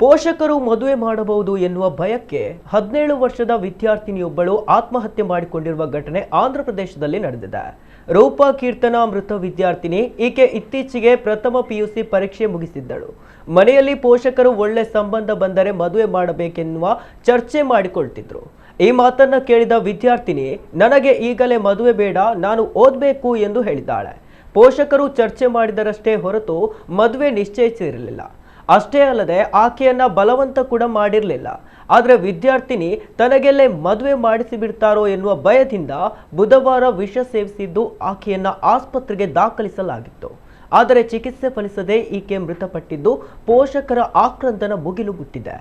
ಪೋಷಕರು ಮದುವೆ ಮಾಡಬಹುದು ಎನ್ನುವ ಭಯಕ್ಕೆ 17 ವರ್ಷದ ವಿದ್ಯಾರ್ಥಿನಿಯೊಬ್ಬಳು ಆತ್ಮಹತ್ಯೆ ಮಾಡಿಕೊಂಡಿರುವ ಘಟನೆ ಆಂಧ್ರಪ್ರದೇಶದಲ್ಲಿ ನಡೆದಿದೆ. ರೂಪಾ ಕೀರ್ತನ ಮೃತ ವಿದ್ಯಾರ್ಥಿನಿ. ಈಕೆ ಇತ್ತೀಚೆಗೆ ಪ್ರಥಮ ಪಿಯುಸಿ ಪರೀಕ್ಷೆ ಮುಗಿಸಿದ್ದಳು. ಮನೆಯಲ್ಲಿ ಪೋಷಕರು ಒಳ್ಳೆ ಸಂಬಂಧ ಬಂದರೆ ಮದುವೆ ಮಾಡಬೇಕೆನ್ನುವ ಚರ್ಚೆ ಮಾಡಿಕೊಳ್ತಿದ್ರು. ಈ ಮಾತನ್ನ ಕೇಳಿದ ವಿದ್ಯಾರ್ಥಿನಿ ನನಗೆ ಈಗಲೇ ಮದುವೆ ಬೇಡ, ನಾನು ಓದಬೇಕು ಎಂದು ಹೇಳಿದ್ದಾಳೆ. ಪೋಷಕರು ಚರ್ಚೆ ಮಾಡಿದರಷ್ಟೇ ಹೊರತು ಮದುವೆ ನಿಶ್ಚಯಿಸಿರಲಿಲ್ಲ. ಅಷ್ಟೇ ಅಲ್ಲದೆ ಆಕೆಯನ್ನ ಬಲವಂತ ಕೂಡ ಮಾಡಿರಲಿಲ್ಲ. ಆದರೆ ವಿದ್ಯಾರ್ಥಿನಿ ತನಗೆಲ್ಲೇ ಮದುವೆ ಮಾಡಿಸಿ ಬಿಡ್ತಾರೋ ಎನ್ನುವ ಭಯದಿಂದ ಬುಧವಾರ ವಿಷ ಸೇವಿಸಿದ್ದು ಆಕೆಯನ್ನ ಆಸ್ಪತ್ರೆಗೆ ದಾಖಲಿಸಲಾಗಿತ್ತು. ಆದರೆ ಚಿಕಿತ್ಸೆ ಫಲಿಸದೆ ಈಕೆ ಮೃತಪಟ್ಟಿದ್ದು ಪೋಷಕರ ಆಕ್ರಂದನ ಮುಗಿಲು ಮುಟ್ಟಿದೆ.